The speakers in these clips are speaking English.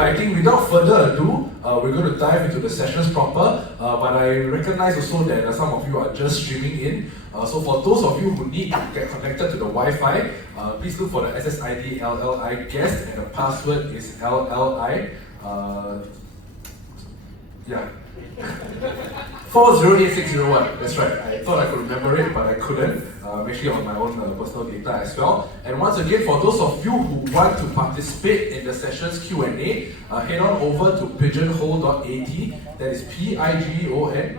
Alright, I think without further ado, we're going to dive into the sessions proper, but I recognize also that some of you are just streaming in. So for those of you who need to get connected to the Wi-Fi, please look for the SSID LLI guest, and the password is LLI. Yeah. 408601, that's right. I thought I could remember it, but I couldn't. I'm actually on my own personal data as well. And once again, for those of you who want to participate in the session's Q&A, head on over to pigeonhole.at, that is pigeonhole.at,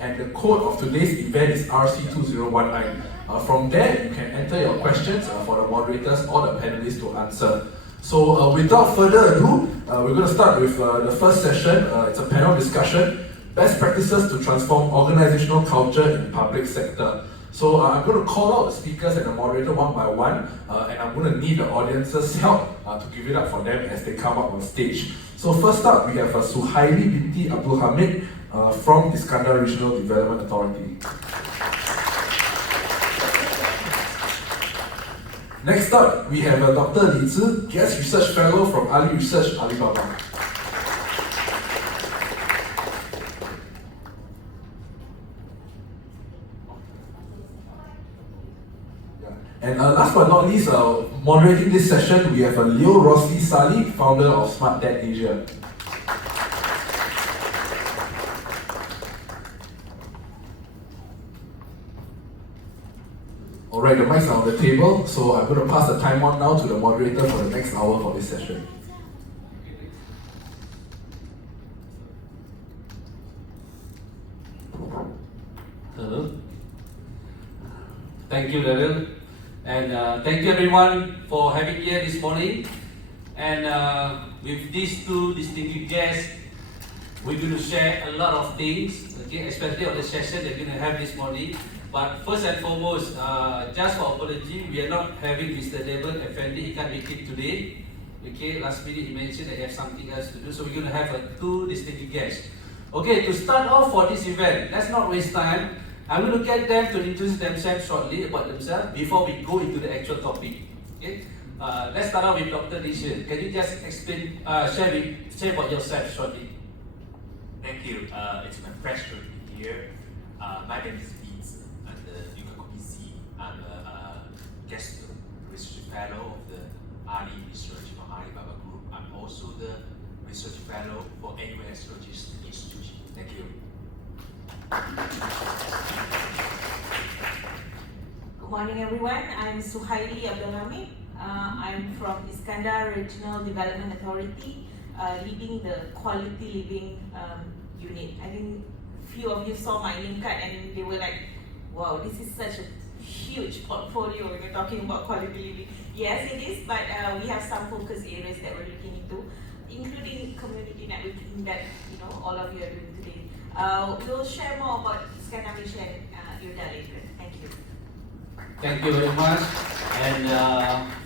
and the code of today's event is RC2019. From there, you can enter your questions for the moderators or the panelists to answer. So without further ado, we're going to start with the first session. It's a panel discussion, best practices to transform organizational culture in public sector. So I'm going to call out the speakers and the moderator one by one, and I'm going to need the audience's help to give it up for them as they come up on stage. So first up, we have Suhaili binti Abdul Hamid from Iskandar Regional Development Authority. Next up, we have Dr. Li Zi, Guest Research Fellow from Ali Research, Alibaba. And last but not least, moderating this session, we have Leo Rosli Sali, founder of Smart Dad Asia. Alright, the mics are on the table, so I'm going to pass the time on now to the moderator for the next hour for this session. Hello. Thank you, Daryl. And thank you everyone for having here this morning. And with these two distinguished guests, we're going to share a lot of things, okay, especially on the session they're going to have this morning. But first and foremost, just for apology, we are not having Mr. Devon Effendi. He can't make it today. Okay, last minute he mentioned that he has something else to do, so we're going to have two distinguished guests. Okay, to start off for this event, let's not waste time. I'm going to get them to introduce themselves shortly about themselves before we go into the actual topic. Okay, let's start off with Dr. Li Zi. Can you just explain, share about yourself shortly? Thank you. It's my pleasure to be here. My name is Vince, and you can call me Z. I'm a guest research fellow of the Ali Research from Alibaba Group. I'm also the research fellow for AUS Logistics Institution. Thank you. Good morning, everyone. I'm Suhaili Abdul Hamid. I'm from Iskandar Regional Development Authority, leading the Quality Living unit. I think few of you saw my name card and they were like, wow, this is such a huge portfolio when you're talking about quality living. Yes, it is, but we have some focus areas that we're looking into, including community networking that all of you are doing today. We'll share more about Iskandar Region and Irda later. Thank you. Thank you very much. And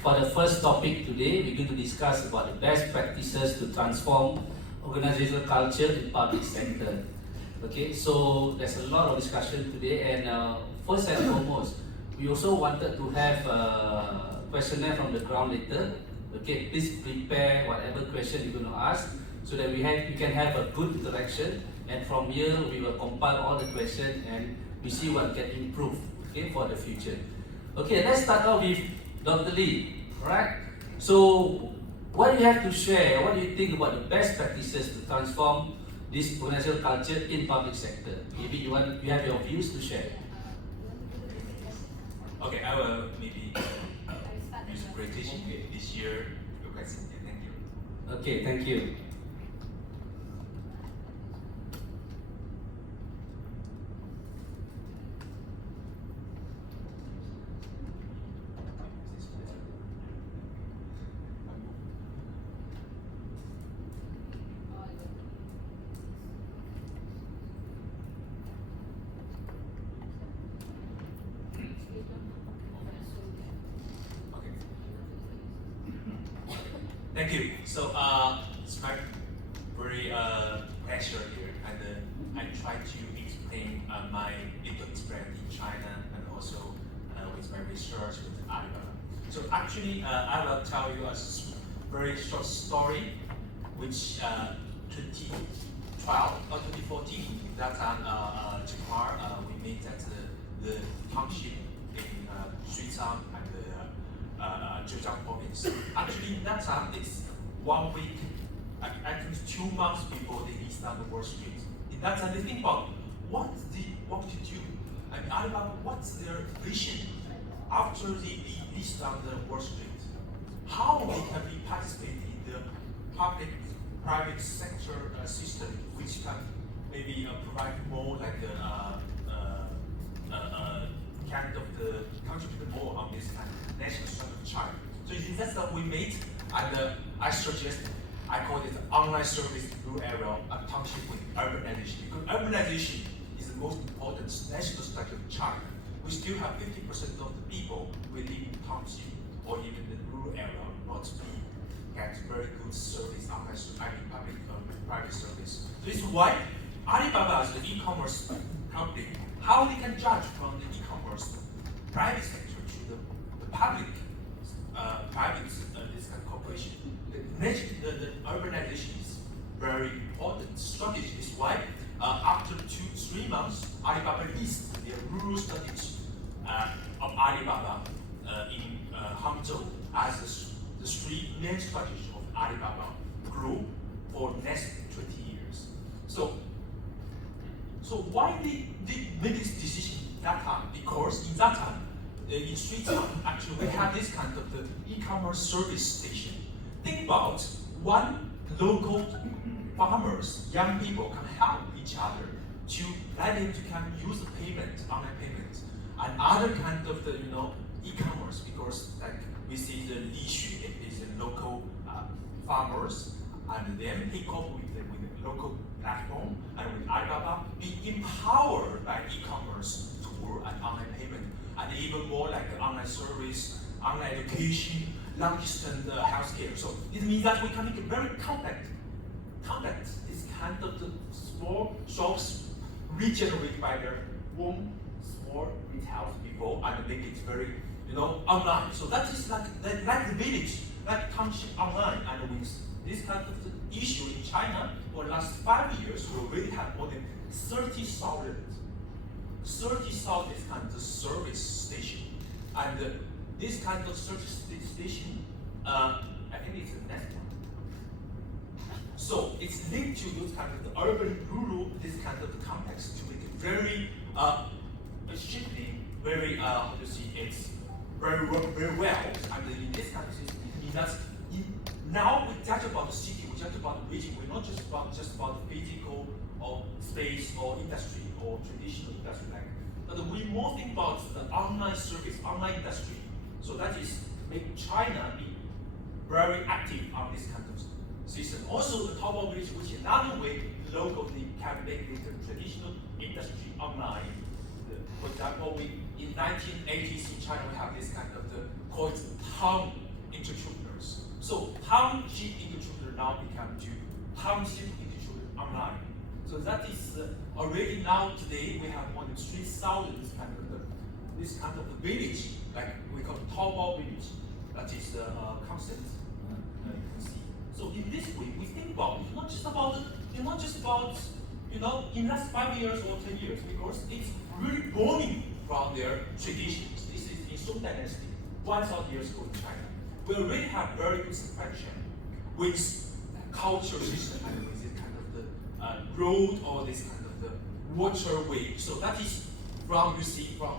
for the first topic today, we're going to discuss about the best practices to transform organizational culture in public sector. Okay, so there's a lot of discussion today, and first and foremost, we also wanted to have a questionnaire from the ground later. Okay, please prepare whatever question you're going to ask so that we can have a good interaction, and from here we will compile all the questions and we see what can improve, okay, for the future. Okay, let's start off with Dr. Lee. Alright, so what do you have to share? What do you think about the best practices to transform this organizational culture in public sector? Maybe you have your views to share. Okay, I will maybe use British this year. Thank you. Okay, thank you. Thank you. So it's my very pleasure here, and I try to explain my little experience in China and also with my research with Alibaba. So actually, I will tell you very short story, which 2012 or 2014, that time Jakarta, we made that the township in Suichang and Zhejiang province. Actually, that time it's 1 week, actually 2 months before they restart the Wall Street. In that time, they think about what to do. And Alibaba, what's their vision after they restart the Wall Street? How they can be participating in the public-private sector system, which can maybe provide more like kind of the contribute more on this kind of national structure chart. So that's what we made, and I suggest I call it online service rural area and township with urbanization, because urbanization is the most important national structure chart. We still have 50% of the people within township or even the rural area not get very good service, online private service. So this is why Alibaba as the e-commerce company, how they can judge from the e-commerce private sector to the public this kind of corporation. The urbanization is very important strategy. This is why after 2-3 months, Alibaba lists their rural strategy of Alibaba in Hangzhou as the 3 main strategies of Alibaba Group for next 20 years. So why they made this decision that time? Because in that time, in Suichang, actually we have this kind of the e-commerce service station. Think about one local farmers, young people can help each other to let them to can use the payment, online payment, and other kind of the e-commerce, because like we see the Li Xue is a local farmers, and then he cooperate with the local platform, and with Alibaba be empowered by e-commerce tool and online payment, and even more like the online service, online education, long distance healthcare. So it means that we can make it very compact this kind of the small shops regenerate by their own small retail people and make it very online. So that is like the village, like township online, and with this kind of the issue in China for the last 5 years, we already have more than 30,000 this kind of service station, and this kind of service station, I think it's the next one. So it's linked to those kind of the urban, rural, this kind of the context to make it very shifting, very how to see it's very well. And in this kind of system, it means that now we judge about the city, we judge about the region. We're not just about the physical or space or industry or traditional industry like, but we more think about the online service, online industry. So that is make China be very active on this kind of system. Also the Taobao village, which is another way locally can make the traditional industry online. For example, in 1980s in China we have this kind of called town entrepreneurs. So township entrepreneur now become to township entrepreneur online. So that is already now today we have more than 3,000 this kind of village, like we call Taobao village, that is constant. You can see. So in this way, we think about it's not just about in the last 5 years or 10 years, because it's really born from their traditions. This is in Song Dynasty, 1,000 years ago in China. We already have very good supply chain with cultural system and with this kind of the road or this kind of the waterway. So that is from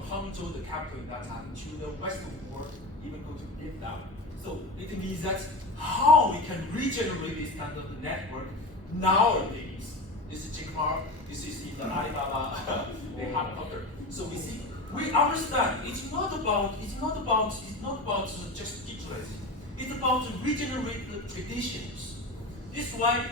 Hangzhou, the capital in that time, to the western world, even go to Vietnam. So it means that how we can regenerate this kind of the network nowadays. This is Jakarta, this is in the Alibaba the headquarters. So we understand it's not about just digitalizing. It's about to regenerate the traditions. This is why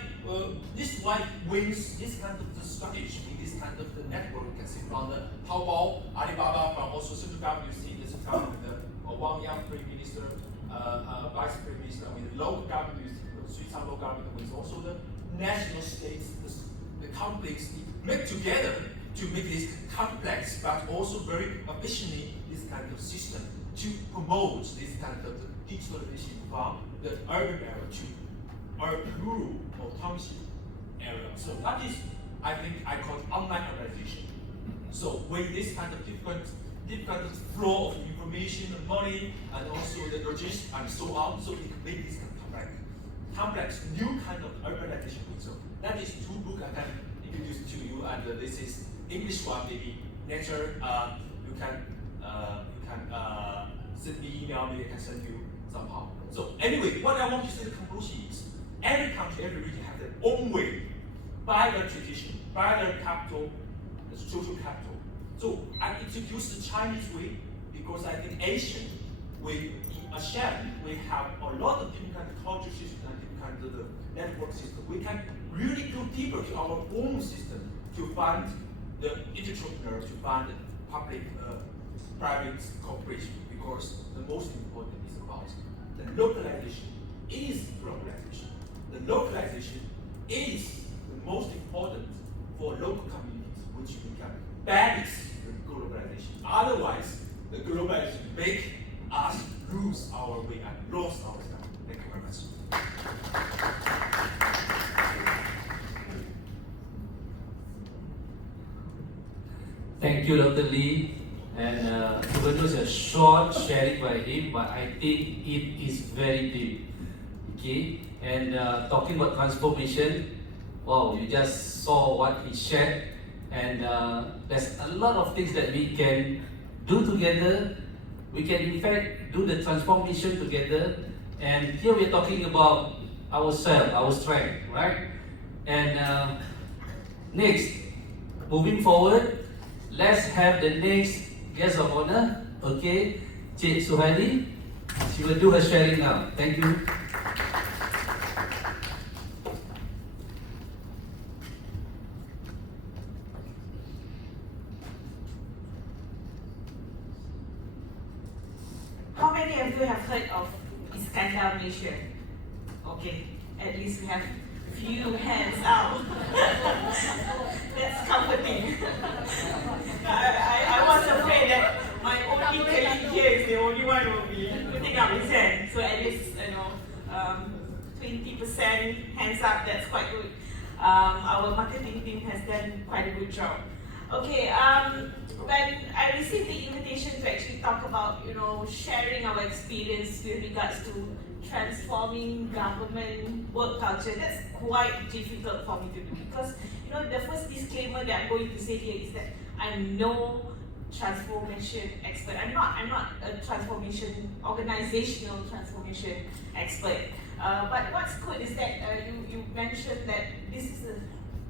wins this kind of the strategy, this kind of the network. You can see from the Taobao, Alibaba, from also central government. You see this government, Wang Yang Prime Minister, Vice Prime Minister, with the local government, you see the Suichang local government, with also the national states, the complex make together to make this complex but also very efficiently this kind of system to promote this kind of digitalization from the urban area to rural or township area. So that is, I think, I call it online urbanization. So with this kind of different flow of information and money, and also the logistics and so on, so it can make this kind of complex new kind of urbanization. So that is two books I can introduce to you, and this is English one, maybe later you can send me email, maybe I can send you somehow. So anyway, what I want to say the conclusion is every country, every region have their own way, by their tradition, by their capital, the social capital. So I introduced the Chinese way because I think Asian, in ASEAN, we have a lot of different kind of culture systems and different kind of the network system. We can really go deeper to our own system to find the entrepreneur, to find the public private cooperation, because the most important is about the localization is globalization. The localization is the most important for local communities, which we can balance the globalization. Otherwise, the globalization make us lose our way and lost ourselves. Thank you very much. Thank you, Dr. Lee. And even though it's a short sharing by him, but I think it is very deep. Okay, and talking about transformation, wow, you just saw what he shared, and there's a lot of things that we can do together. We can in fact do the transformation together, and here we're talking about ourselves, our strength, right? And next, moving forward, let's have the next guest of honor, okay, Cik Suhaili. She will do her sharing now. Thank you. How many of you have heard of Iskandar, Malaysia? Okay, at least we have a few hands out. That's comforting. I was afraid that my only colleague here is the only one who will be putting up his hand. So at least 20% hands up. That's quite good. Our marketing team has done quite a good job. Okay. When I received the invitation to actually talk about, sharing our experience with regards to transforming government work culture, that's quite difficult for me to do, because the first disclaimer that I'm going to say here is that I'm no transformation expert. I'm not a organizational transformation expert. But what's good is that you mentioned that this is a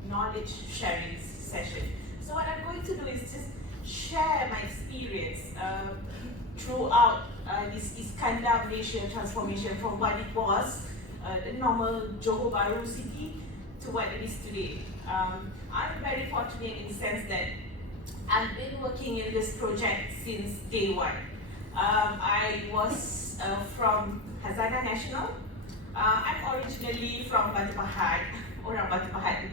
knowledge sharing session. So what I'm going to do is just share my experience throughout this Iskandar Malaysia transformation from what it was, the normal Johor Bahru city, to what it is today. I'm very fortunate in the sense that I've been working in this project since day one. I was from Hazana National. I'm originally from Batam, orang Batam,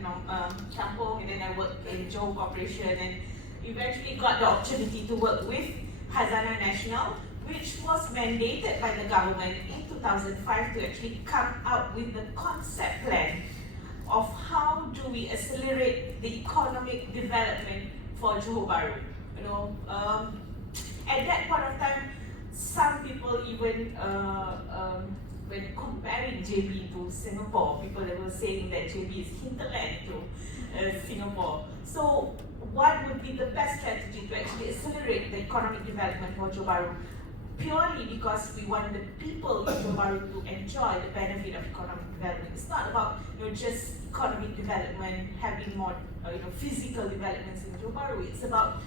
Kampung, and then I worked in Johor Corporation, and eventually got the opportunity to work with Hazana National, which was mandated by the government in 2005 to actually come out with the concept plan of how do we accelerate the economic development for Johor Bahru. At that point of time, some people even when comparing JB to Singapore, people were saying that JB is hinterland to Singapore. So what would be the best strategy to actually accelerate the economic development for Johor Bahru? Purely because we want the people in Johor Bahru to enjoy the benefit of economic development. It's not about just economic development, having more physical developments in Johor Bahru. It's about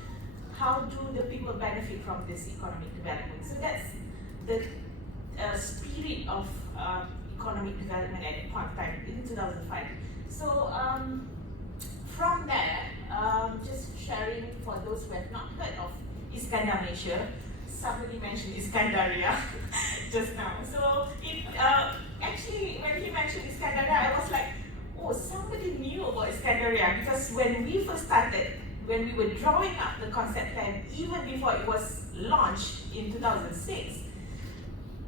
how do the people benefit from this economic development. So that's the spirit of economic development at that point of time in 2005. So from there, just sharing for those who have not heard of Iskandar Malaysia. Somebody mentioned Iskandaria just now. So it actually, when he mentioned Iskandaria, I was like, oh, somebody knew about Iskandaria, because when we first started, when we were drawing up the concept plan, even before it was launched in 2006,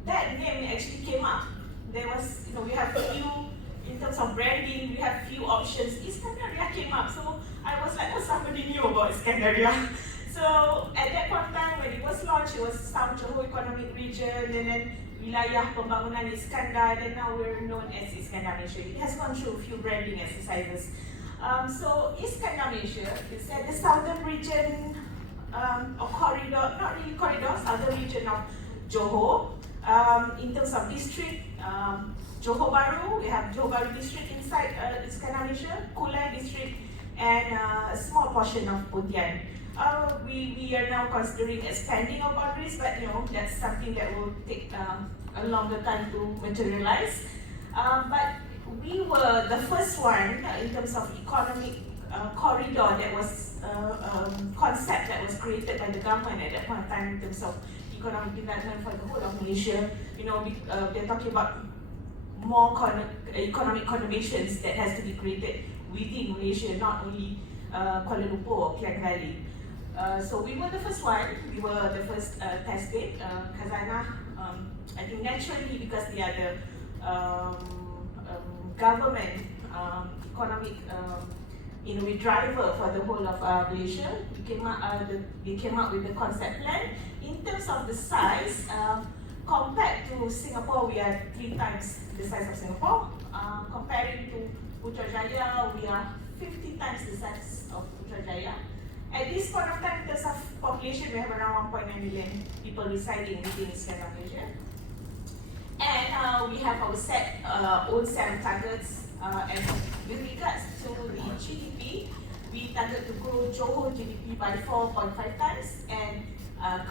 that name actually came up there was, we have few, in terms of branding, we have few options. Iskandaria came up, so I was like, oh, somebody knew about Iskandaria. So at that point of time, when it was launched, it was South Johor Economic Region, and then Wilayah Pembangunan Iskandar, and now we're known as Iskandar Malaysia. It has gone through a few branding exercises. So Iskandar Malaysia is at the southern region, or corridor, not really corridor, southern region of Johor. In terms of district, Johor Bahru, we have Johor Bahru district inside Iskandar Malaysia, Kulai district, and a small portion of Pontian. We are now considering expanding our boundaries, but that's something that will take a longer time to materialize. But we were the first one in terms of economic corridor that was concept that was created by the government at that point of time in terms of economic development for the whole of Malaysia. They're talking about more economic conurbations that has to be created within Malaysia, not only Kuala Lumpur or Klang Valley. So we were the first one, we were the first test bed. Khazanah, I think naturally because they are the government economic driver for the whole of Malaysia. They came up with the concept plan. In terms of the size, compared to Singapore, we are 3 times the size of Singapore. Comparing to Putrajaya, we are 50 times the size of Putrajaya. At this point of time, in terms of population, we have around 1.9 million people residing within Iskandar Malaysia. And we have our own set of targets. And with regards to the GDP, we target to grow Johor GDP by 4.5 times and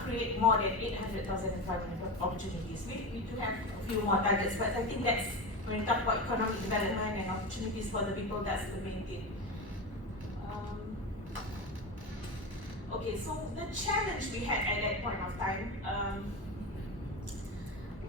create more than 800,000 employment opportunities. We do have a few more targets, but I think that's, when we talk about economic development and opportunities for the people, that's the main thing. Okay, so the challenge we had at that point of time,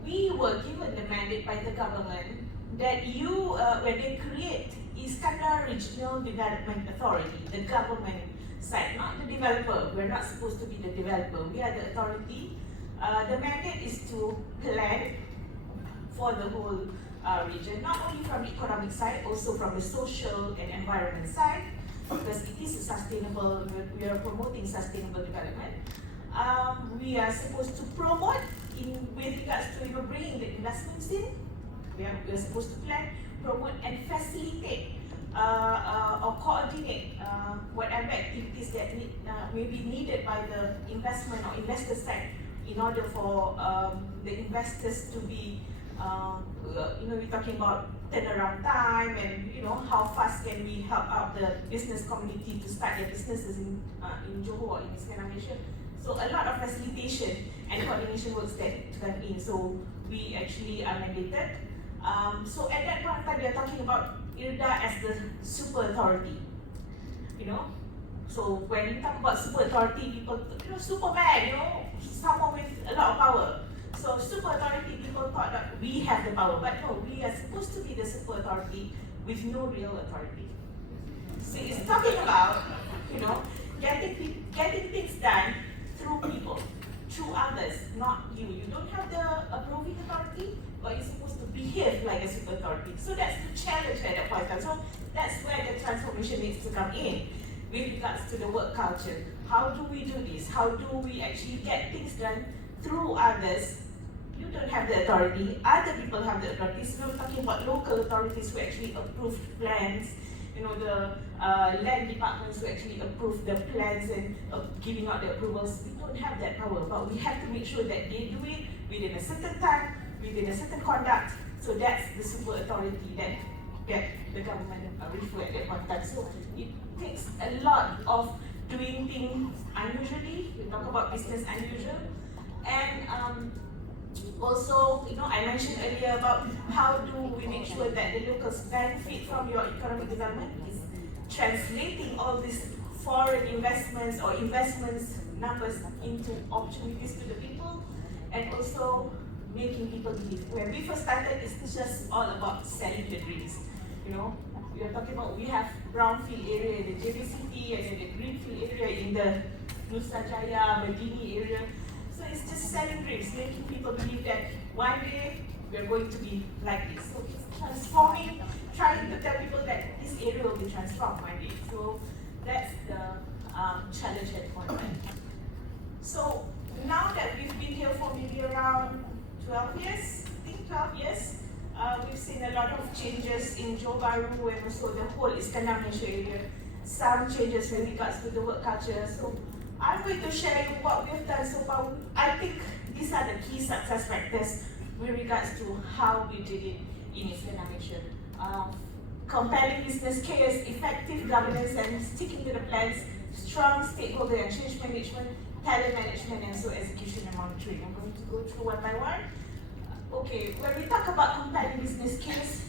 we were given the mandate by the government that when they create Iskandar Regional Development Authority, the government side, not the developer. We're not supposed to be the developer. We are the authority. The mandate is to plan for the whole region, not only from the economic side, also from the social and environment side, because it is sustainable. We are promoting sustainable development. We are supposed to promote with regards to bringing the investments in. We are supposed to plan, promote, and facilitate or coordinate whatever activities that may be needed by the investment or investor side in order for the investors to be, we're talking about turnaround time and how fast can we help out the business community to start their businesses in Johor or in Iskandar Malaysia. So a lot of facilitation and coordination works that come in. So we actually are mandated. So at that point of time, we are talking about IRDA as the super authority. So when we talk about super authority, people, Superman, someone with a lot of power. So super authority, people thought that we have the power, but no, we are supposed to be the super authority with no real authority. So it's talking about, getting things done through people, through others, not you. You don't have the approving authority, but you're supposed to behave like a super authority. So that's the challenge at that point. So that's where the transformation needs to come in with regards to the work culture. How do we do this? How do we actually get things done through others? You don't have the authority, other people have the authority. So we're talking about local authorities who actually approve plans, the land departments who actually approve the plans and giving out the approvals. We don't have that power, but we have to make sure that they do it within a certain time, within a certain conduct. So that's the super authority that the government refer at that point in time. So it takes a lot of doing things unusually. We talk about business unusual. And also, I mentioned earlier about how do we make sure that the locals benefit from your economic development is translating all these foreign investments or investments numbers into opportunities to the people, and also making people believe. When we first started, it's just all about selling the dreams. We are talking about, we have brownfield area in the JBCT and then the greenfield area in the Nusajaya, Medini area. So it's just selling dreams, making people believe that one day we're going to be like this. So it's transforming, trying to tell people that this area will be transformed one day. So that's the challenge at one point. So now that we've been here for maybe around 12 years, I think 12 years, we've seen a lot of changes in Johor Bahru and also the whole Iskandar Malaysia area. Some changes with regards to the work culture. So I'm going to share you what we've done so far. I think these are the key success factors with regards to how we did it in Iskandar Malaysia. Compelling business case, effective governance and sticking to the plans, strong stakeholder and change management, talent management, and so execution and monitoring. I'm going to go through one by one. Okay, when we talk about compelling business case,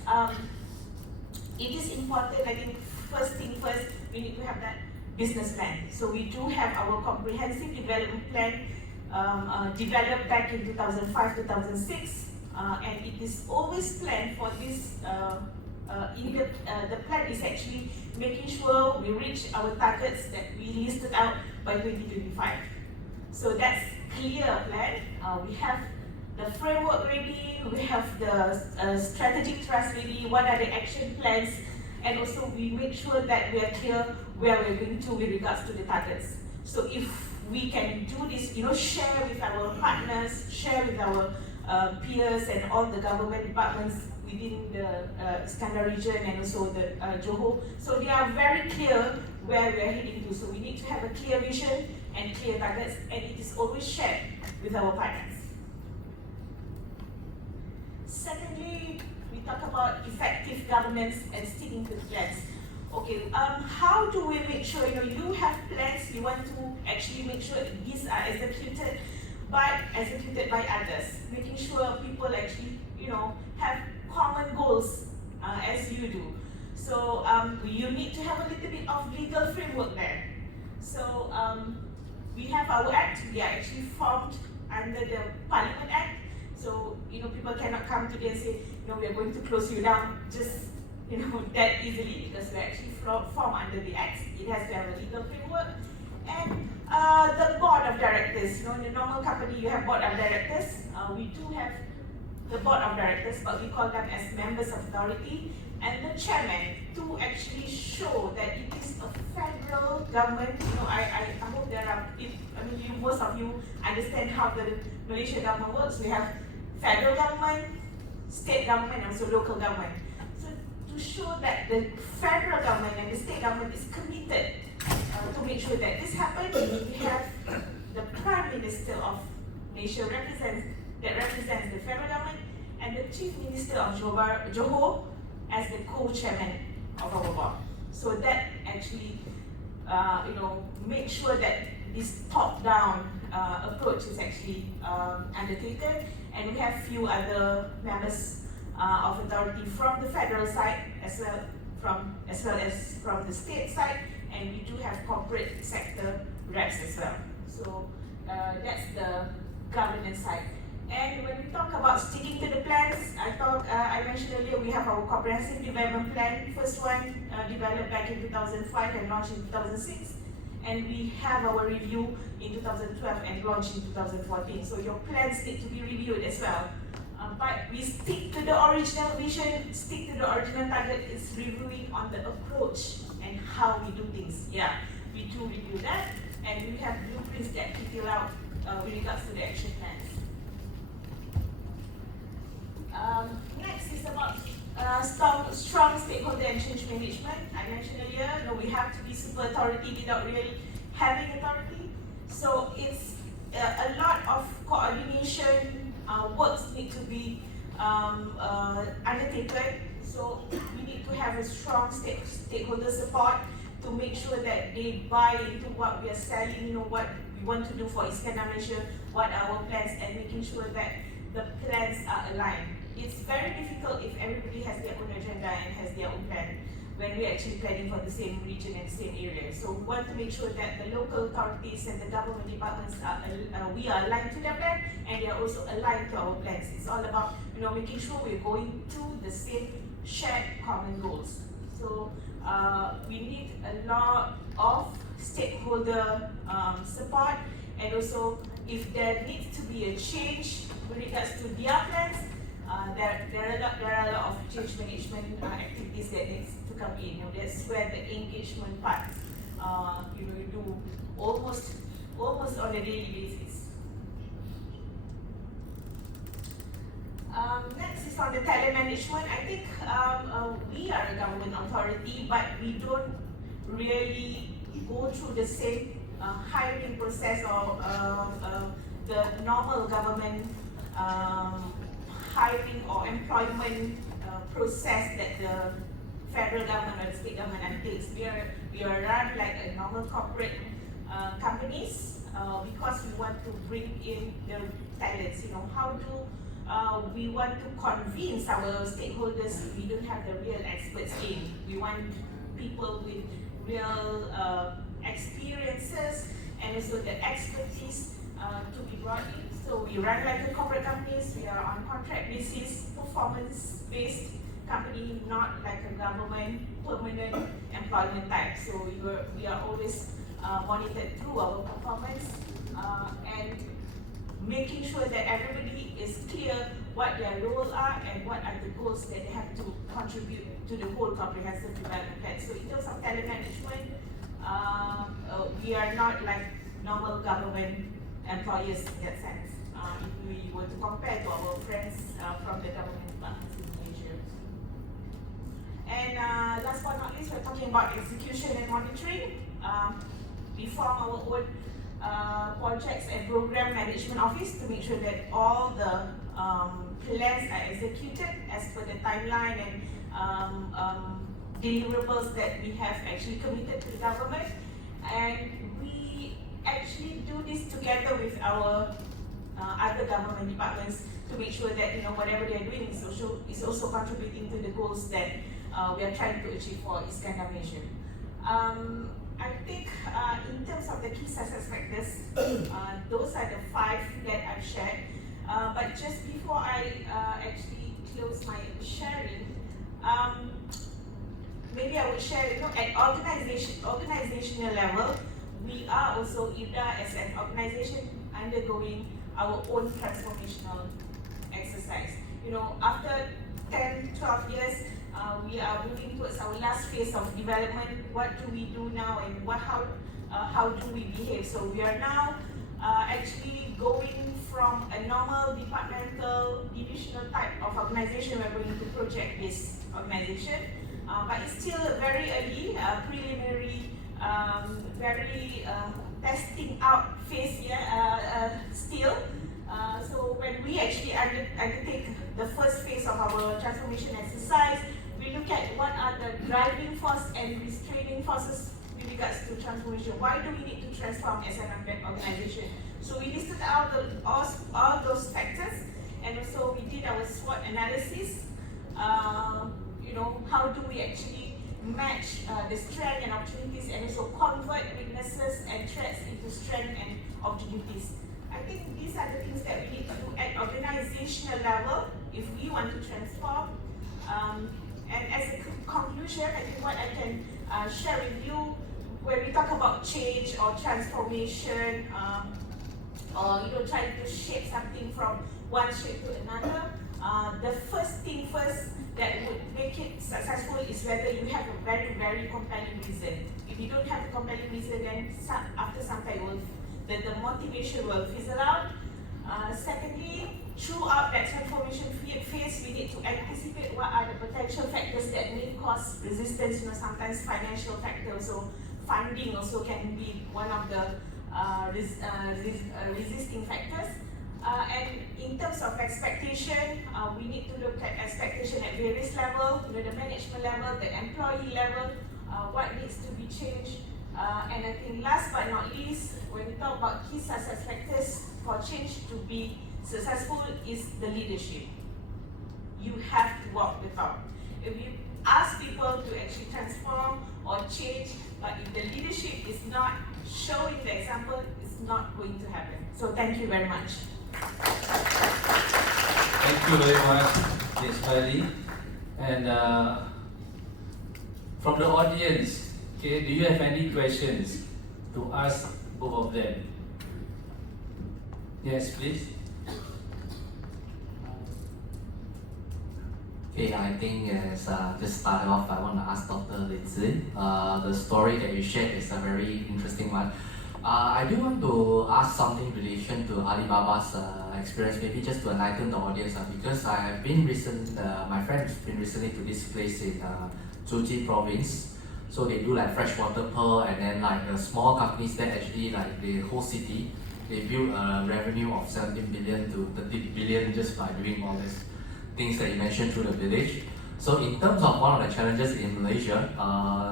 it is important, I think, first thing first, we need to have that business plan. So we do have our comprehensive development plan developed back in 2005-2006, and it is always planned for this. The plan is actually making sure we reach our targets that we listed out by 2025. So that's clear plan. We have the framework ready, we have the strategic trust ready, what are the action plans, and also we make sure that we are clear where we're going to with regards to the targets. So if we can do this, share with our partners, share with our peers and all the government departments within the Iskandar region and also the Johor. So they are very clear where we're heading to. So we need to have a clear vision and clear targets, and it is always shared with our partners. Secondly, we talk about effective governance and sticking to the plans. Okay, how do we make sure, you have plans, you want to actually make sure that these are executed by others, making sure people actually, have common goals as you do. So you need to have a little bit of legal framework there. So we have our act, we are actually formed under the Parliament Act. So, people cannot come today and say, we are going to close you down just, that easily, because we're actually formed under the Act. It has to have a legal framework. And the board of directors, in a normal company, you have board of directors. We do have the board of directors, but we call them as members of authority. And the chairman to actually show that it is a federal government. I hope there are, most of you understand how the Malaysian government works. We have federal government, state government, and also local government. So to show that the federal government and the state government is committed to make sure that this happens, we have the Prime Minister of Malaysia represents the federal government, and the Chief Minister of Johor as the co-chairman of our board. So that actually, make sure that this top-down approach is actually undertaken, and we have few other members of authority from the federal side as well as from the state side, and we do have corporate sector reps as well. So that's the governance side. And when we talk about sticking to the plans, I mentioned earlier we have our comprehensive development plan. First one developed back in 2005 and launched in 2006. And we have our review in 2012 and launched in 2014. So your plans need to be reviewed as well. But we stick to the original vision, stick to the original target. It's reviewing on the approach and how we do things. Yeah, we do review that, and we have blueprints that detail out with regards to the action plans. Next is about strong stakeholder and change management. I mentioned earlier, we have to be super authority without really having authority. So it's a lot of coordination works need to be undertaken. So we need to have a strong stakeholder support to make sure that they buy into what we are selling, what we want to do for Iskandar Malaysia, what are our plans, and making sure that the plans are aligned. It's very difficult if everybody has their own agenda and has their own plan when we're actually planning for the same region and the same area. So we want to make sure that the local authorities and the government departments we are aligned to their plan, and they are also aligned to our plans. It's all about making sure we're going to the same shared common goals. So we need a lot of stakeholder support, and also if there needs to be a change with regards to their plans, there are a lot of change management activities that needs to come in. That's where the engagement part, you do almost on a daily basis. Next is on the talent management. I think we are a government authority, but we don't really go through the same hiring process or the normal government hiring or employment process that the federal government or the state government undertakes. We are run like a normal corporate companies because we want to bring in the talents. How do we want to convince our stakeholders we don't have the real experts in. We want people with real experiences and also the expertise to be brought in. So we run like a corporate companies. We are on contract basis, performance-based company, not like a government permanent employment type. So we are always monitored through our performance and making sure that everybody is clear what their roles are and what are the goals that they have to contribute to the whole comprehensive development plan. So in terms of talent management, we are not like normal government employers in that sense. If we were to compare to our friends from the government departments in Malaysia. And last but not least, we're talking about execution and monitoring. We form our own projects and program management office to make sure that all the plans are executed as per the timeline and deliverables that we have actually committed to the government. And we actually do this together with our other government departments to make sure that whatever they are doing is also contributing to the goals that we are trying to achieve for Iskandar Malaysia. I think in terms of the key success factors, those are the 5 that I've shared. But just before I actually close my sharing, maybe I would share, at organizational level, we are also, IRDA as an organization, undergoing our own transformational exercise. After 10, 12 years, we are moving towards our last phase of development. What do we do now, and how do we behave? So we are now actually going from a normal departmental, divisional type of organization. We're going to project-based organization, but it's still very early, preliminary, very testing out phase here still. So when we actually undertake the first phase of our transformation exercise, we look at what are the driving force and restraining forces with regards to transformation. Why do we need to transform as an organization? So we listed out all those factors, and also we did our SWOT analysis. How do we actually match the strengths and opportunities, and also convert weaknesses and threats into strengths and opportunities. I think these are the things that we need to do at organizational level if we want to transform. And as a conclusion, I think what I can share with you, when we talk about change or transformation, or trying to shape something from one shape to another, the first thing that would make it successful is whether you have a very, very compelling reason. If you don't have a compelling reason, then after some time the motivation will fizzle out. Secondly, throughout that transformation phase, we need to anticipate what are the potential factors that may cause resistance. Sometimes financial factors, so funding also can be one of the resisting factors. And in terms of expectation, we need to look at expectation at various levels, the management level, the employee level, what needs to be changed. And I think last but not least, when we talk about key success factors for change to be successful is the leadership. You have to walk the talk. If you ask people to actually transform or change, but if the leadership is not showing the example, it's not going to happen. So thank you very much. Thank you very much, Ms. Fali. And from the audience, okay, do you have any questions to ask both of them? Yes, please. Okay, I think as just start off, I want to ask Dr. Lin Zi. The story that you shared is a very interesting one. I do want to ask something in relation to Alibaba's experience, maybe just to enlighten the audience, because I have been my friend's been recently to this place in Zhuji province. So they do like freshwater pearl, and then like the small companies that actually like the whole city, they build a revenue of 17 billion to 30 billion just by doing all these things that you mentioned through the village. So in terms of one of the challenges in Malaysia,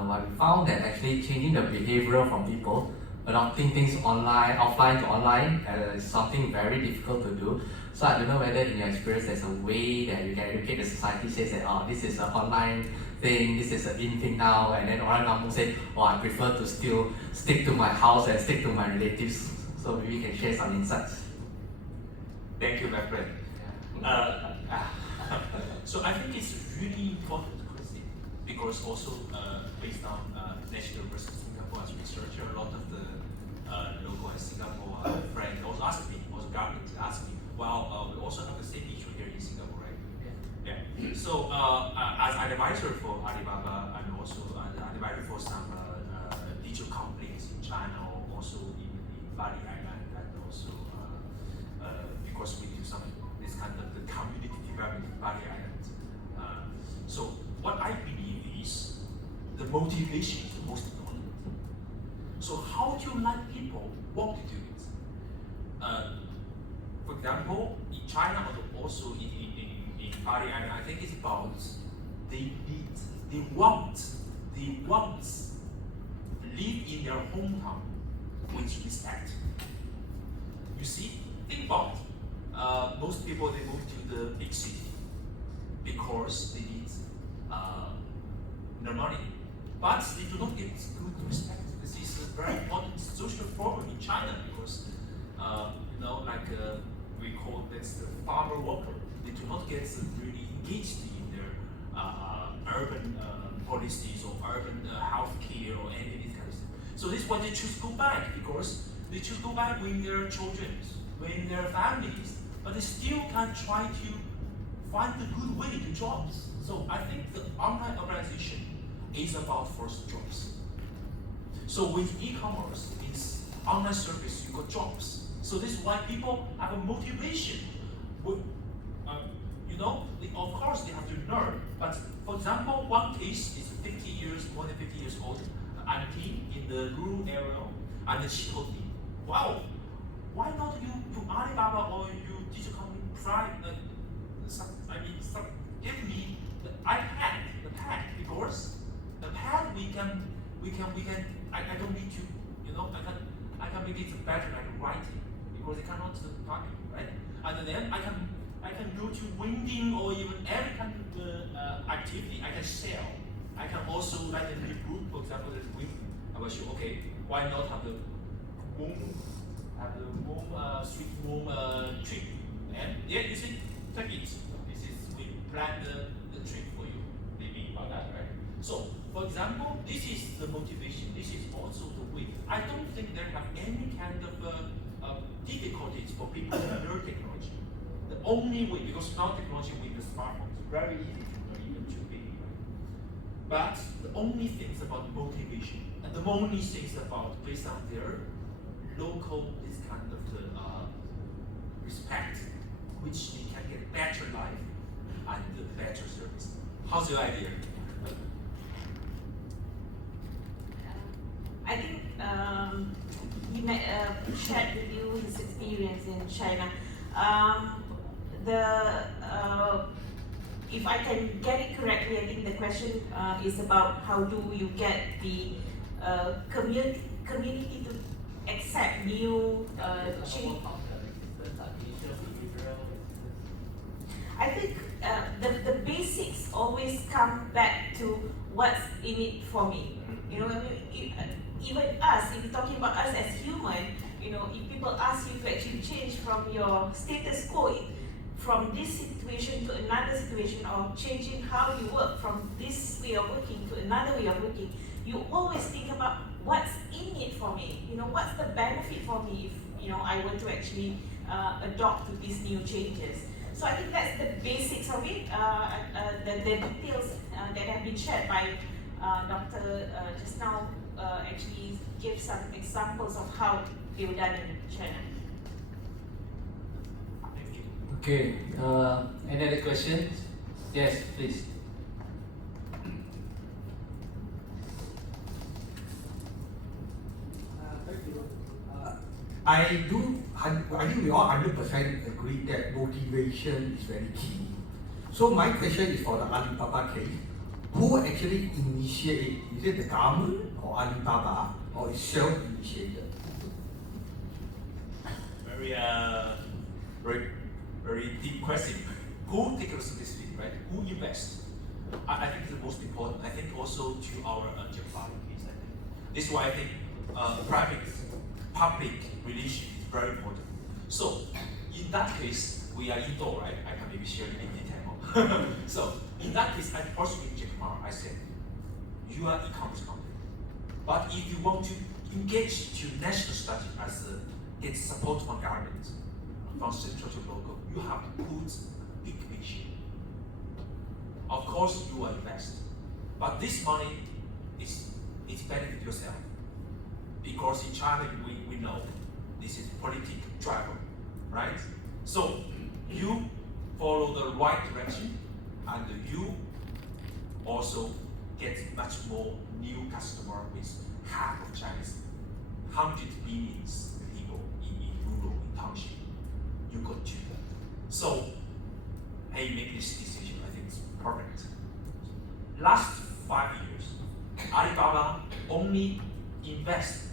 what we found that actually changing the behavior from people, adopting things offline to online is something very difficult to do. So I don't know whether in your experience there's a way that you can educate the society, says that, oh, this is an online thing, this is an in thing now, and then orang kampung say, oh, I prefer to still stick to my house and stick to my relatives. So maybe you can share some insights. Thank you, my friend. So I think it's really important question because also based on National University of Singapore as researcher, a lot of the local and Singapore friends also ask me, also government ask me, well, we also have the same issue here in Singapore, right? Yeah. So as an advisor for Alibaba and also an advisor for some digital companies in China or also in Bali Island, and also because we do some this kind of the community development in Bali Island. So what I believe is the motivation is the most important. So how do you let people want to do it? For example, in China or also in Bali Island, I think it's about they want live in their hometown with respect. You see, think about it. Most people they move to the big city because they need the money, but they do not get good respect. This is a very important social problem in China because we call this the farmer worker. They do not get really engaged in their urban policies or urban health care or any of these kind of stuff. So this is why they choose to go back, because they choose to go back with their children, with their families, but they still can try to find the good way to jobs. So I think the online organization is about first jobs. So with e-commerce, with online service, you got jobs. So this is why people have a motivation. Of course they have to learn. But for example, one case is more than 50 years old, auntie in the rural area, and she told me, wow, why not you Alibaba or you digital company give me the iPad, the pad, because the pad I don't need to, I can make it better like writing, because I cannot type, right? And then I can go to winding or even every kind of activity I can sell. I can also like a new book, for example, there's wind. I was sure, okay, why not have the street moon trip? And yeah, you see, take it. We plan the trip for you, maybe about that, right? So, for example, this is the motivation. This is also the way. I don't think there have any kind of difficulties for people to learn technology. The only way, because now technology with the smartphone is very easy to learn, even too big. But the only thing is about motivation, and the only thing is about based on their local this kind of respect, which they can get better life and better service. How's your idea? I think he shared with you his experience in China. If I can get it correctly, I think the question is about how do you get the community to accept new change. I think the basics always come back to what's in it for me. Even us, if you're talking about us as human, if people ask you to actually change from your status quo, from this situation to another situation, or changing how you work from this way of working to another way of working, you always think about what's in it for me. What's the benefit for me if I were to actually adopt to these new changes. So I think that's the basics of it, the details that have been shared by Dr. Just now actually gave some examples of how they were done in China. Thank you. Okay, any other questions? Yes, please. Thank you. I think we all 100% agree that motivation is very key. So my question is for the Alibaba case. Who actually initiated? Is it the government or Alibaba, or is self-initiated? Very deep question. Who takes responsibility, right? Who invests? I think it's the most important. I think also to our Japan case. I think this is why I think public relation is very important. So in that case, we are indoor, right? I can maybe share it in detail. So in that case, I personally in Japan, I said, you are e-commerce company, but if you want to engage to national strategy as get support from government, from central to local, you have to put big vision. Of course, you will invest, but this money is benefit yourself, because in China we know this is political driver, right? So you follow the right direction, and you also get much more new customer with half of Chinese, 100 billion people in rural, in township. You got to that. So I make this decision. I think it's perfect. Last 5 years, Alibaba only invest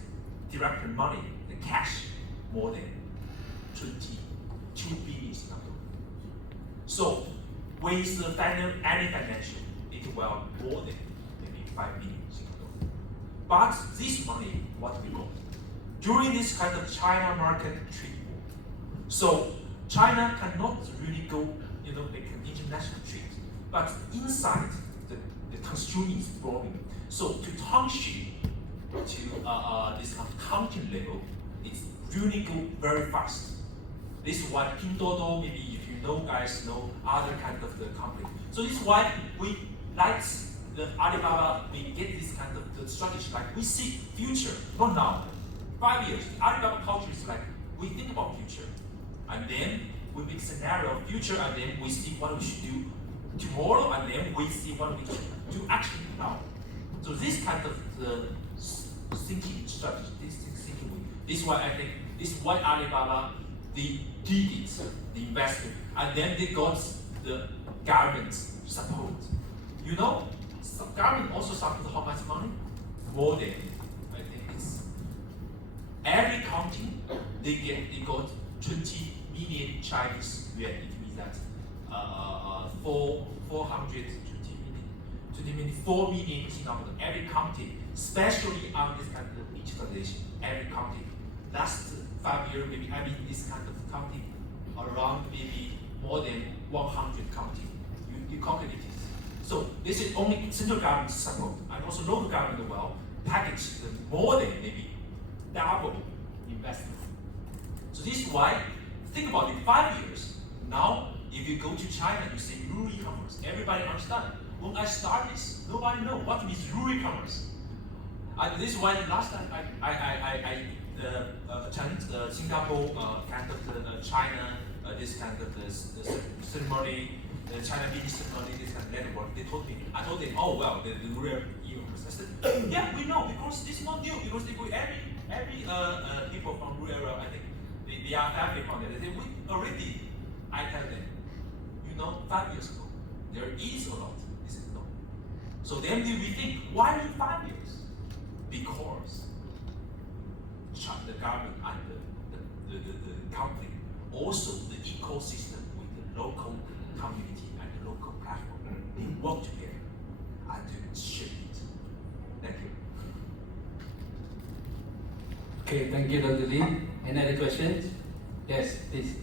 direct money, the cash, more than 22 billion Singapore. So with the any financial, it will more than maybe 5 billion Singapore. But this money, what we got? During this kind of China market trade war, so China cannot really go, make an international trade. But inside, the consumer is growing. So to township, to this kind of county level, it's really go very fast. This is why Pinduoduo, maybe if you guys know other kind of the company. So this is why we like the Alibaba, we get this kind of the strategy, like we see future, not now. 5 years, Alibaba culture is like, we think about future, and then we make scenario of future, and then we see what we should do tomorrow, and then we see what we should do actually now. So this kind of the thinking strategy, this is why I think, this is why Alibaba, they did it, the investment, and then they got the government support. Some government also support how much money? More than, I think it's, every county, they got 20 million Chinese yuan. It means that 4 million Singapore. Every county, especially on this kind of digitalization, every county. Last 5 years, maybe this kind of county around maybe more than 100 county. You calculate it. So this is only central government support, and also local government will package more than maybe double investment. So this is why, think about it, 5 years. Now, if you go to China, you say rural e-commerce. Everybody understand. When I start this, nobody know what means rural e-commerce. And this is why last time I attend Singapore kind of the China, this kind of the ceremony, the China business ceremony, this kind of network. I told them, oh well, the rural e-commerce. I said, yeah, we know, because this is not new, because they go every people from rural area, I think they are family from there. They say, we already, I tell them, 5 years ago, there is a lot. They said no. So then we think, why in 5 years? Because the government and the company, also the ecosystem with the local community and the local platform, they work together and to shape it. Thank you. Okay, thank you, Dr. Lee. Any other questions? Yes, please.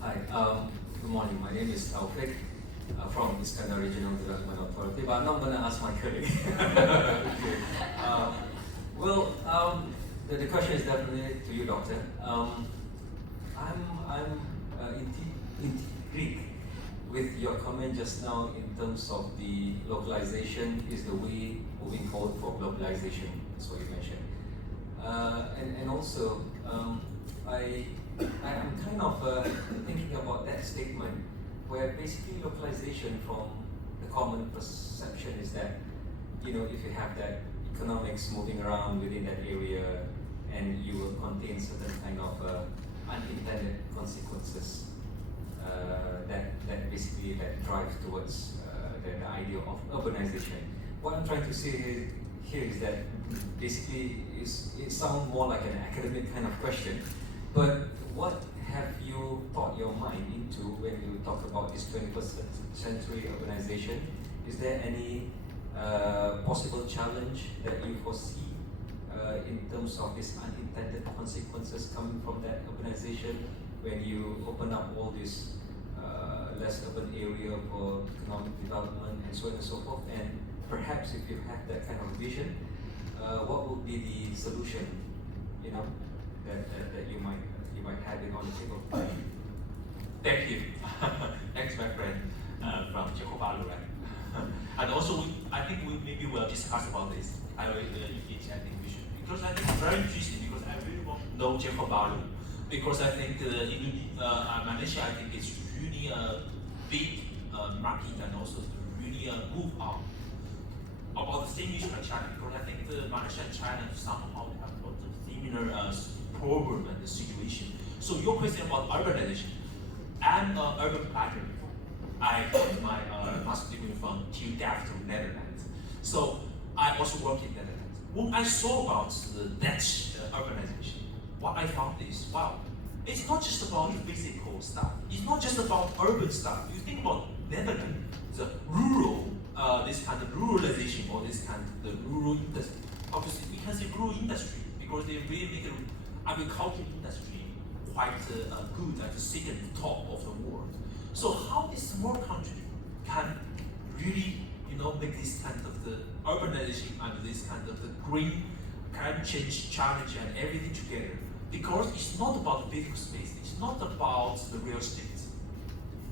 Hi, good morning. My name is Taufik from Iskandar Regional Development Authority, but I'm not going to ask my colleague. Okay. The question is definitely to you, Doctor. I'm intrigued with your comment just now in terms of the localization is the way moving forward for globalization. That's what you mentioned. And also, I'm kind of thinking about that statement where basically localization from the common perception is that, if you have that economics moving around within that area and you will contain certain kind of unintended consequences that basically drive towards the idea of urbanization. What I'm trying to say here is that basically it sounds more like an academic kind of question, but what have you thought your mind into when you talk about this 21st century urbanization? Is there any possible challenge that you foresee in terms of these unintended consequences coming from that urbanization when you open up all this less urban area for economic development and so on and so forth? And perhaps if you have that kind of vision, what would be the solution, that you might have it on the table? Thank you. Thanks, my friend from Stakeholder, right? And also, I think we maybe will discuss about this. I think we should, because I think it's very interesting, because I really want to know Stakeholder, because I think Malaysia, I think it's really a big market, and also really move on about the same issue like China, because I think Malaysia and China somehow have a lot of similar problem and the situation. So your question about urbanization, I'm an urban planner. I got my master's degree from TU Delft, Netherlands. So I also work in Netherlands. When I saw about the Dutch urbanization, what I found is, wow, it's not just about physical stuff. It's not just about urban stuff. You think about Netherlands, the rural, this kind of ruralization, or this kind of the rural industry. Obviously, we can say rural industry because they really make the agricultural industry quite good at the second top of the world. So how this small country can really, make this kind of the urbanization and this kind of the green climate change challenge and everything together? Because it's not about the physical space, it's not about the real estate,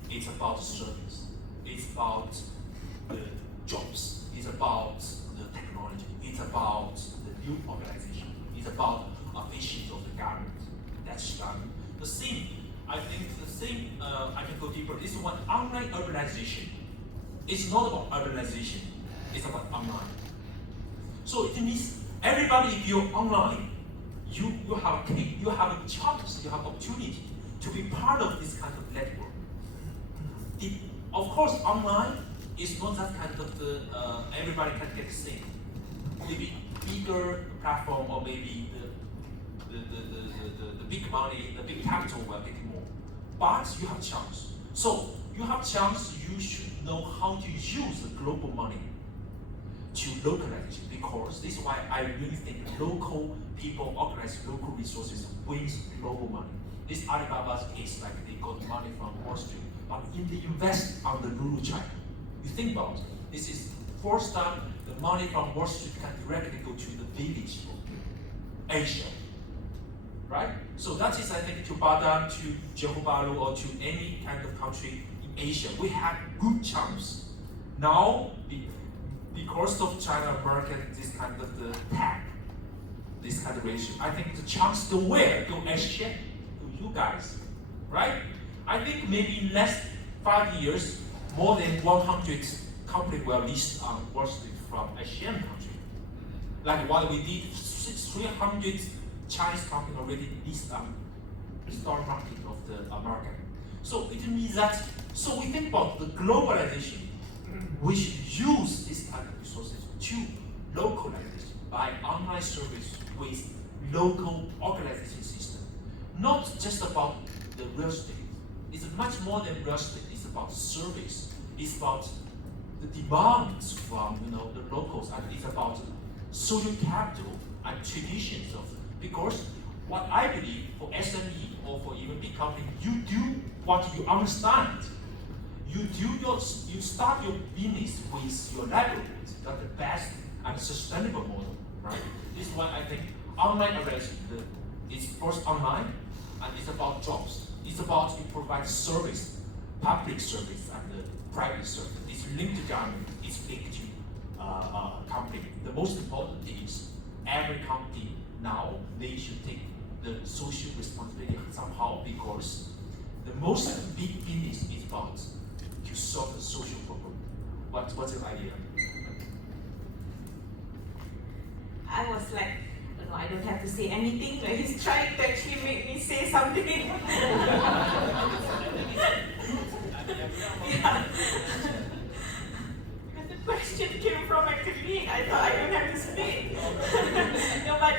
it's about the service, it's about the jobs, it's about the technology, it's about the new organization, it's about efficiency of the government. That's the same. I think the same. I can go deeper. This is one online urbanization. It's not about urbanization. It's about online. So it means everybody, if you're online, you have a chance, you have opportunity to be part of this kind of network. Of course, online is not that kind of the everybody can get the same. Maybe bigger platform, or maybe the big money, the big capital will get more. But you have chance. So you have chance. You should know how to use the global money to localize it, because this is why I really think local people organize local resources wins global money. This Alibaba's case, like they got money from Wall Street, but in the invest on the rural China. You think about it. This is first time the money from Wall Street can directly go to the village of Asia. Right? So that is, I think, to Batam, to Johor Bahru, or to any kind of country in Asia, we have good chance. Now, because of China market, this kind of the tap, this kind of ratio, I think the chance to where? To Asia, to you guys, right? I think maybe in less 5 years, more than 100 companies will list on Wall Street from ASEAN country. Like what we did, 300 Chinese company already list on the stock market of the American. So it means that, so we think about the globalization, we should use this kind of resources to localization by online service with local organization system. Not just about the real estate. It's much more than real estate. It's about service. It's about the demands from the locals, and it's about social capital and traditions of. Because what I believe for SME or for even big company, you do what you understand. You start your business with your livelihood. That's the best and sustainable model, right? This is why I think online organization is first online, and it's about jobs. It's about you provide service, public service and private service. It's linked to government. It's linked to company. The most important thing is every company now they should take the social responsibility somehow, because the most big business is about to solve the social problem. What's your idea? I was like, no, I don't have to say anything. Like he's trying to actually make me say something. Yeah. Because the question came from a colleague, I thought I don't have to speak. No, but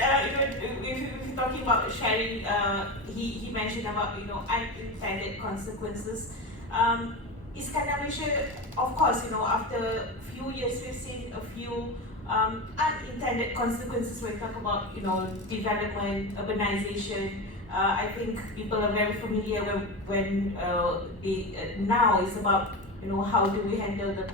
if you're talking about sharing, he mentioned about unintended consequences. Iskandar Malaysia, of course, after a few years we've seen a few unintended consequences when we talk about development, urbanization. I think people are very familiar when now it's about how do we handle the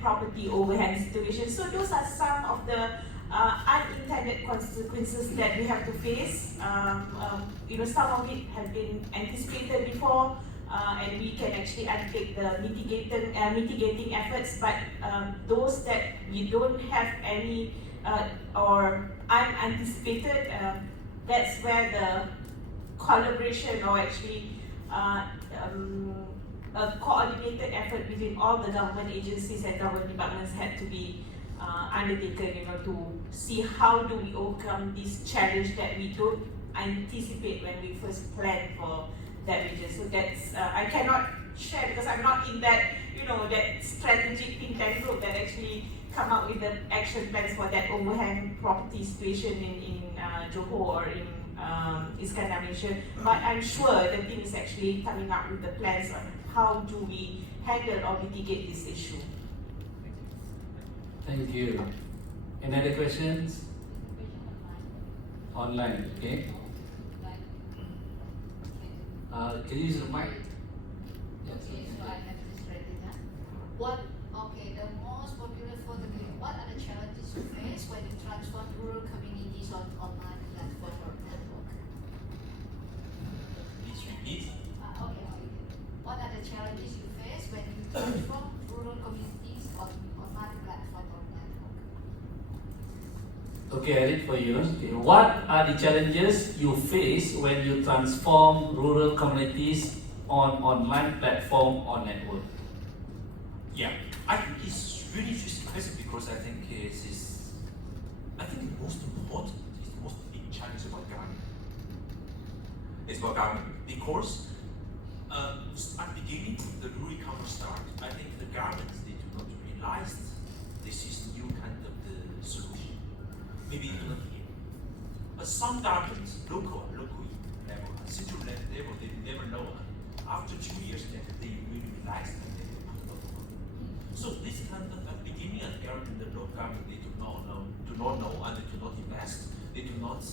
property overhang situation. So those are some of the unintended consequences that we have to face. Some of it have been anticipated before, and we can actually undertake the mitigating efforts. But those that we don't have any or unanticipated, that's where the collaboration or actually a coordinated effort between all the government agencies and government departments had to be undertaken, to see how do we overcome this challenge that we don't anticipate when we first plan for that region. So that's I cannot share because I'm not in that that strategic think tank group that actually come up with the action plans for that overhang property situation in Johor or in Iskandar Malaysia. But I'm sure the team is actually coming up with the plans on how do we handle or mitigate this issue. Thank you. Any other questions? Online, okay. Can you use the mic? Okay, so I have this ready now. The most popular photograph, what are the challenges you face when you transform rural communities on online platform or network? Please repeat. What are the challenges you face when you transform rural communities on online platform or network? Okay, I read for you. Okay. What are the challenges you face when you transform rural communities on online platform or network? Yeah, I think it's really interesting question because I think the most important is the most big challenge about government. It's about government because at the beginning the rural economy started. I think the governments they do not realize this is new kind of the solution. Maybe not here, but some governments, local level, central level, they never know. After 2 years, they really realize that they put a lot of money. So this kind of at the beginning and the local government they do not know, and they do not invest. They do not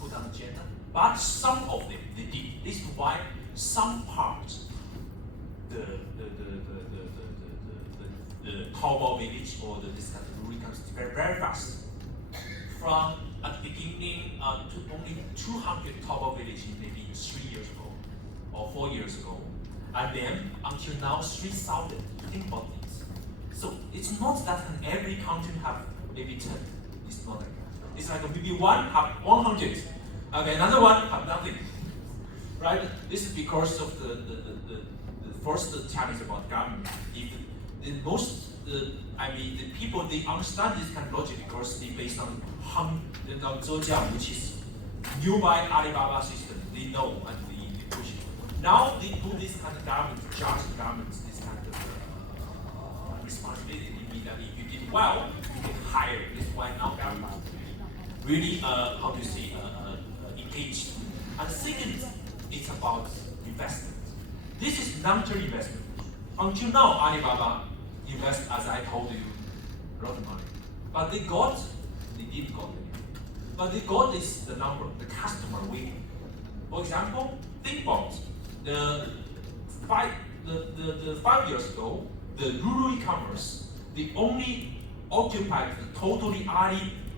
put on agenda. But some of them they did. This is why some parts, the Taobao village or this kind of rural comes very very fast. From at the beginning to only 200 Taobao villages maybe 3 years ago or 4 years ago, and then until now 3,000. Think about this. So it's not that every country have maybe 10. It's not like that. It's like maybe one have 100. Okay, another one have nothing. Right? This is because of the first challenge about government. If the people they understand this kind of logic because they based on Zhejiang, which is nearby Alibaba system. They know and they push it. Now they do this kind of government, judge governments, this kind of responsibility. Immediately, if you did well, you get hired. This is why now government really engaged. And second, it's about investment. This is long-term investment. Until now, Alibaba invest, as I told you, a lot of money. But they didn't got it. But they got this the number, the customer win. For example, think about the 5 years ago, the rural e-commerce, they only occupied the totally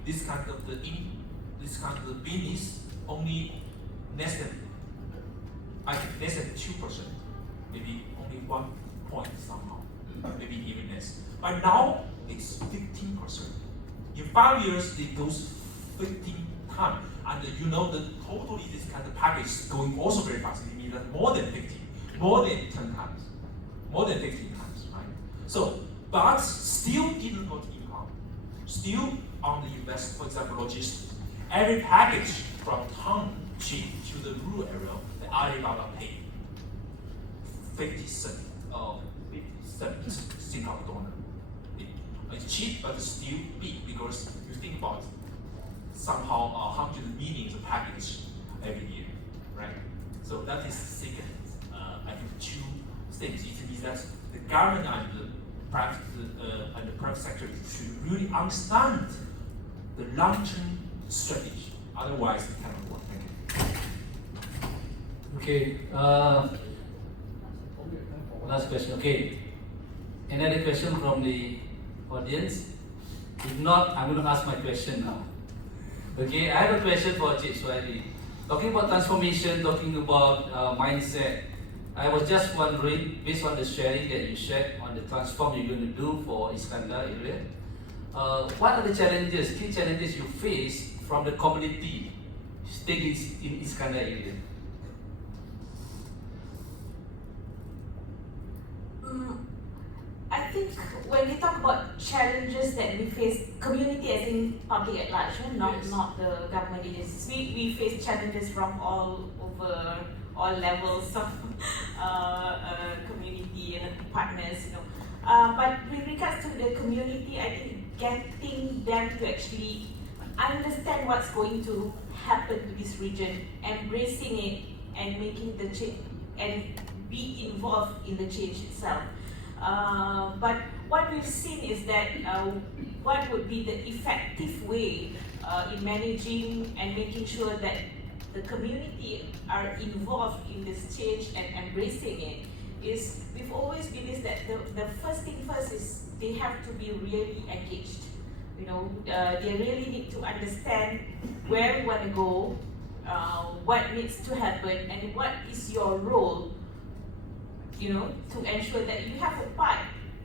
this kind of business only less than, I think less than 2%, maybe only 1 point somehow, maybe even less. But now it's 15%. In 5 years, it goes 15 times. And you know that totally this kind of package is going also very fast. It means that more than 15, more than 10 times, more than 15 times, right? So, but still didn't go to income. Still on the invest, for example, logistics. Every package from town to the rural area, the Alibaba pay 50 cents, 50 cents Singapore dollar. It's cheap, but still big because you think about somehow 100 millions of packages every year, right? So that is second, I think, two things. It means that the government and the private sector should really understand the long-term strategy. Otherwise, it cannot work. Thank you. Okay. Last question. Okay. Another question from the audience? If not, I'm going to ask my question now. Okay, I have a question for Cik Suhaili. Talking about transformation, talking about mindset, I was just wondering, based on the sharing that you shared on the transform you're going to do for Iskandar area, what are the challenges, key challenges you face from the community staying in Iskandar area? I think when we talk about challenges that we face, community as in public at large, not the government agencies, we face challenges from all over, all levels of community and partners, but with regards to the community, I think getting them to actually understand what's going to happen to this region, embracing it and making the change and be involved in the change itself. But what we've seen is that what would be the effective way in managing and making sure that the community are involved in this change and embracing it is, we've always believed that the first thing first is they have to be really engaged. They really need to understand where we want to go, what needs to happen, and what is your role, to ensure that you have a part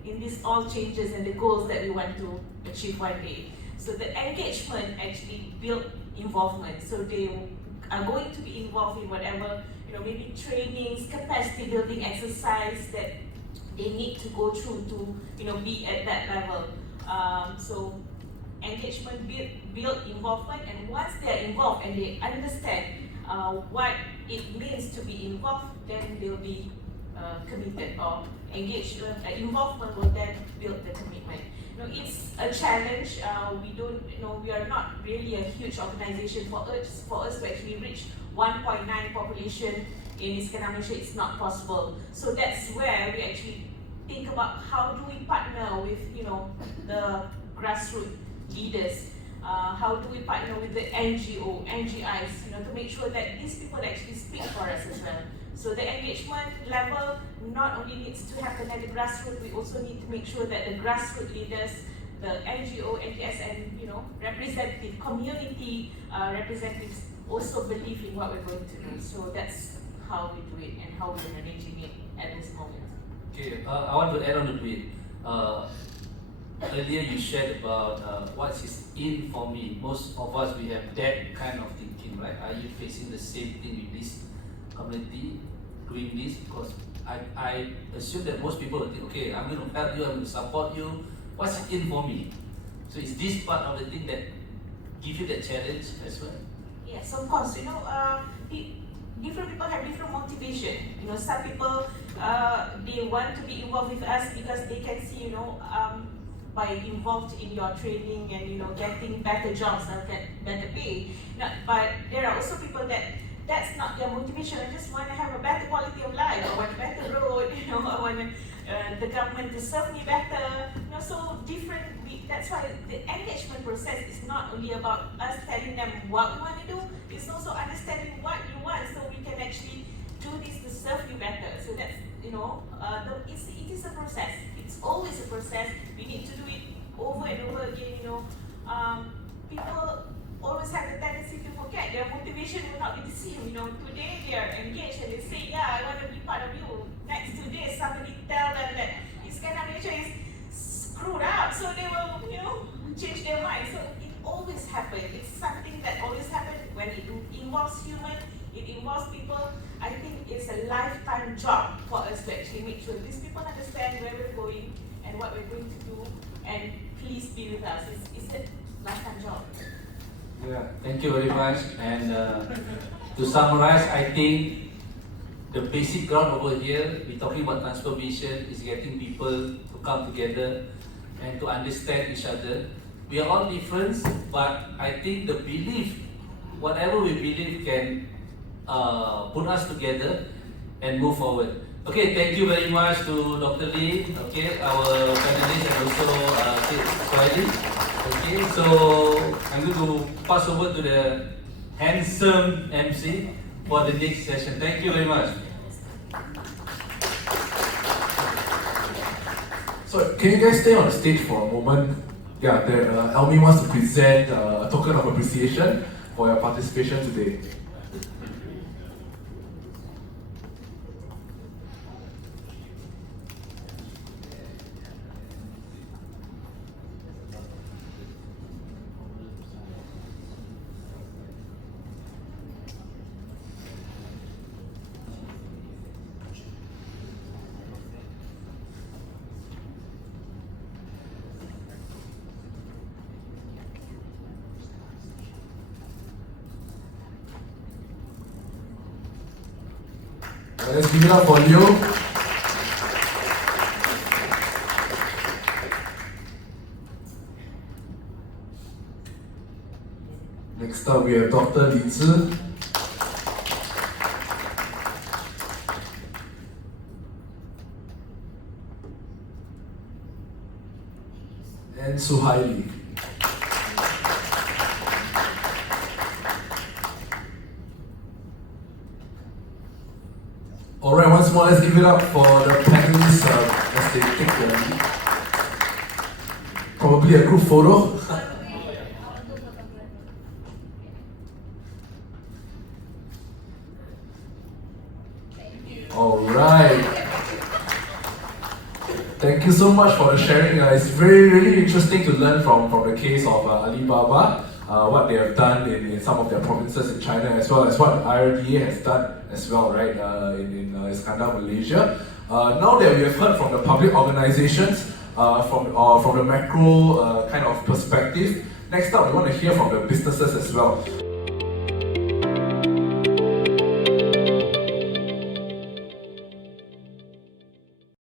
in these all changes and the goals that we want to achieve one day. So the engagement actually built involvement. So they are going to be involved in whatever, maybe trainings, capacity building exercise that they need to go through to, be at that level. So engagement build involvement, and once they are involved and they understand what it means to be involved, then they'll be committed, or engagement, involvement will then build the commitment. It's a challenge. We are not really a huge organization. For us to actually reach 1.9 population in Iskandar Malaysia, it's not possible. So that's where we actually think about how do we partner with, the grassroots leaders. How do we partner with the NGO, NGIs, to make sure that these people actually speak for us as well. So the engagement level not only needs to happen at the grassroots, we also need to make sure that the grassroots leaders, the NGO, NGS, and representative community representatives also believe in what we're going to do. So that's how we do it and how we're managing it at this moment. Okay, I want to add on to it. Earlier you shared about what is in for me. Most of us, we have that kind of thinking, right? Are you facing the same thing with this community, doing this? Because I assume that most people will think, okay, I'm going to help you, I'm going to support you. What's in for me? So is this part of the thing that give you that challenge as well? Yes, of course. Different people have different motivation. Some people they want to be involved with us because they can see, by involved in your training and getting better jobs and get better pay. But there are also people that's not their motivation. I just want to have a better quality of life. I want a better road. I want the government to serve me better. So different. That's why the engagement process is not only about us telling them what we want to do. It's also understanding what you want, so we can actually do this to serve you better. So that's it is a process. It's always a process. We need to do it over and over again. People always have the tendency to forget. Their motivation will not be the same. Today they are engaged and they say, yeah, I want to be part of you. Next today, somebody tell them that Iskandar Malaysia is screwed up, so they will, change their mind. So it always happens. It's something that always happens when it involves human, it involves people. I think it's a lifetime job for us to actually make sure these people understand where we're going and what we're going to do, and please be with us. It's a lifetime job. Yeah, thank you very much. And to summarize, I think the basic ground over here, we're talking about transformation, is getting people to come together and to understand each other. We are all different, but I think the belief, whatever we believe, can put us together and move forward. Okay, thank you very much to Dr. Lee, okay, our panelists, and also Swahili. Okay, so I'm going to pass over to the handsome MC for the next session. Thank you very much. So, can you guys stay on the stage for a moment? Yeah, then Elmi wants to present a token of appreciation for your participation today. Let's give it up for Leo. Next up, we have Dr. Li Zi. And Suhaili. Alright, once more, let's give it up for the panelists as they take the lead. Probably a group photo. Alright. Thank you so much for the sharing. It's really interesting to learn from the case of Alibaba, what they have done in some of their provinces in China, as well as what IRDA has done as well, right, in Iskandar, Malaysia. Now that we have heard from the public organizations, from the macro kind of perspective, next up we want to hear from the businesses as well.